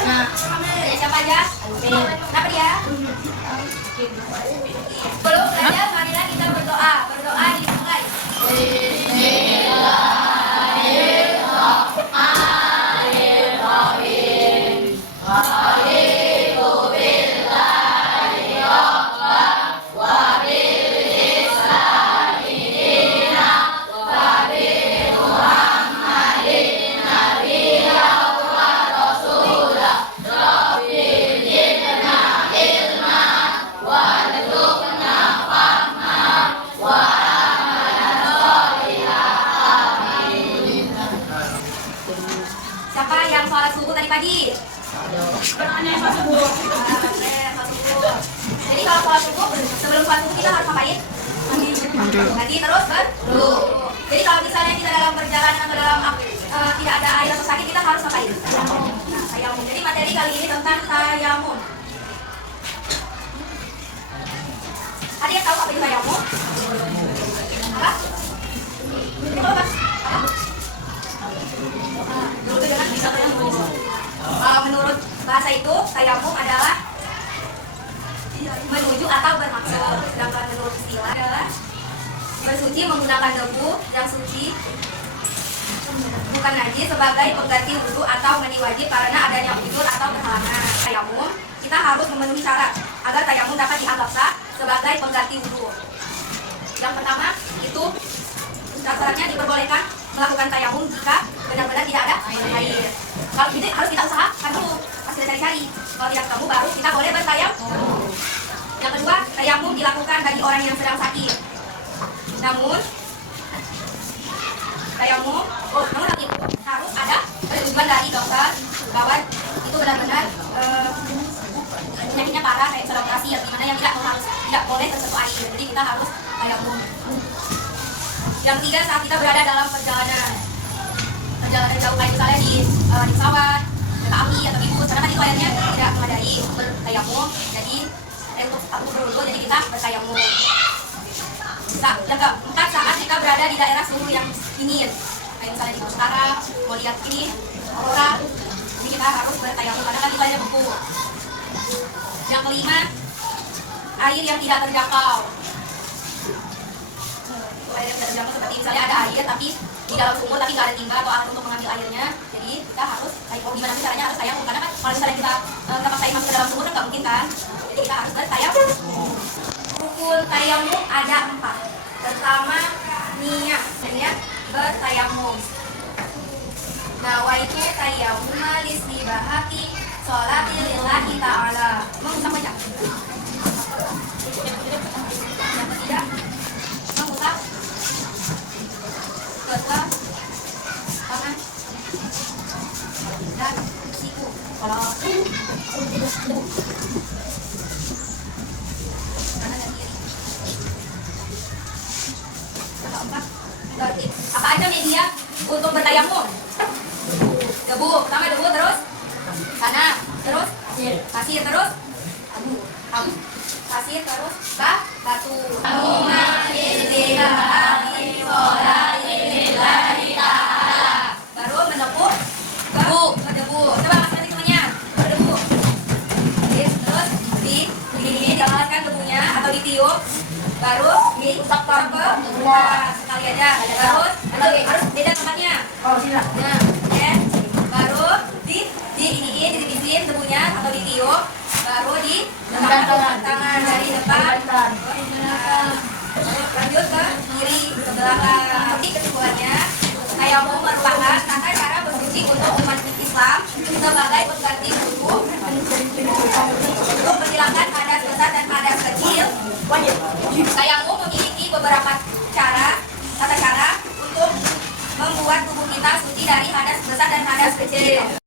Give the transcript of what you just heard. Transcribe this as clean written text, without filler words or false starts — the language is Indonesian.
Nah, siapa aja? Kenapa dia? Belum belajar, marilah kita berdoa. Berdoa dimulai. Siapa yang sholat subuh tadi pagi? Sholat subuh. Jadi kalau sholat subuh, sebelum sholat subuh kita harus ngapain? Mandi terus berwudu. Jadi kalau misalnya kita dalam perjalanan atau dalam tidak ada air atau sakit, kita harus ngapain? Nah, tayamum. Jadi materi kali ini tentang tayamum. Ada yang tahu apa itu tayamum? Apa? Itu apa? Menurut bahasa itu, tayamum adalah menuju atau bermaksud. Sedangkan menurut istilah adalah bersuci menggunakan debu yang suci bukan najis sebagai pengganti wudu atau mandi wajib karena adanya uzur atau berhalangan. Tayamum, kita harus memenuhi syarat agar tayamum dapat dianggap sah sebagai pengganti wudu. Yang pertama itu syaratnya diperbolehkan melakukan tayamum jika benar-benar tidak ada air. Kalau itu harus kita usahakan dulu, pas kita cari-cari. Kalau tidak ketemu baru kita boleh bertayamum. Yang kedua, tayamum dilakukan bagi orang yang sedang sakit. Namun tayamum, namun itu harus ada persetujuan dari dokter bahwa itu benar-benar penyakitnya parah kayak misalnya operasi yang dimana yang tidak boleh tersentuh air. Jadi kita harus tayamum. Yang ketiga, saat kita berada dalam perjalanan jauh kayak misalnya di pesawat, kereta api atau di bus, karena kan itu airnya tidak memadai untuk bertayamum. Jadi untuk berwudu, jadi kita bertayamum. Yang keempat, saat kita berada di daerah suhu yang dingin, kayak misalnya di sekarang, mau lihat ini, aurora, jadi kita harus bertayamum karena kan itu airnya beku. Yang kelima, air yang tidak terjangkau. Air yang tidak terjangkau seperti misalnya ada air tapi di dalam sumur tapi nggak ada timba atau alat untuk mengambil airnya, jadi kita harus gimana sih caranya harus tayamum karena kan kalau misalnya kita paksain masuk ke dalam sumur kan nggak mungkin kan, jadi kita harus bertayamum. Rukun tayamum ada 4. Pertama, niat, niat bertayamum. Nawaitu tayamum lisnibahati sholati lillahi ta'ala. Mengusap aja. Yang ketiga, mengusap kedua tangan dan siku. Kalau kanan dan kiri. Yang keempat, apa aja media untuk bertayamum? Debu, pertama debu, terus tanah, terus pasir, terus abu, pasir, terus batu. Baru menepuk debu. Coba mas nanti temannya berdebu. Terus dijalankan debunya atau ditiup. Baru diusap ke sekali aja. Terus harus beda tempatnya. Nah, ya. Baru dibisin debunya atau ditiup. Baru tangan dari depan. Lanjut ke kiri, ke belakang. Jadi kesimpulannya, tayamum merupakan tata cara bersuci untuk umat Islam sebagai pengganti wudu untuk menghilangkan hadas besar dan hadas kecil. Tayamum memiliki beberapa tata cara untuk membuat tubuh kita suci dari hadas besar dan hadas kecil.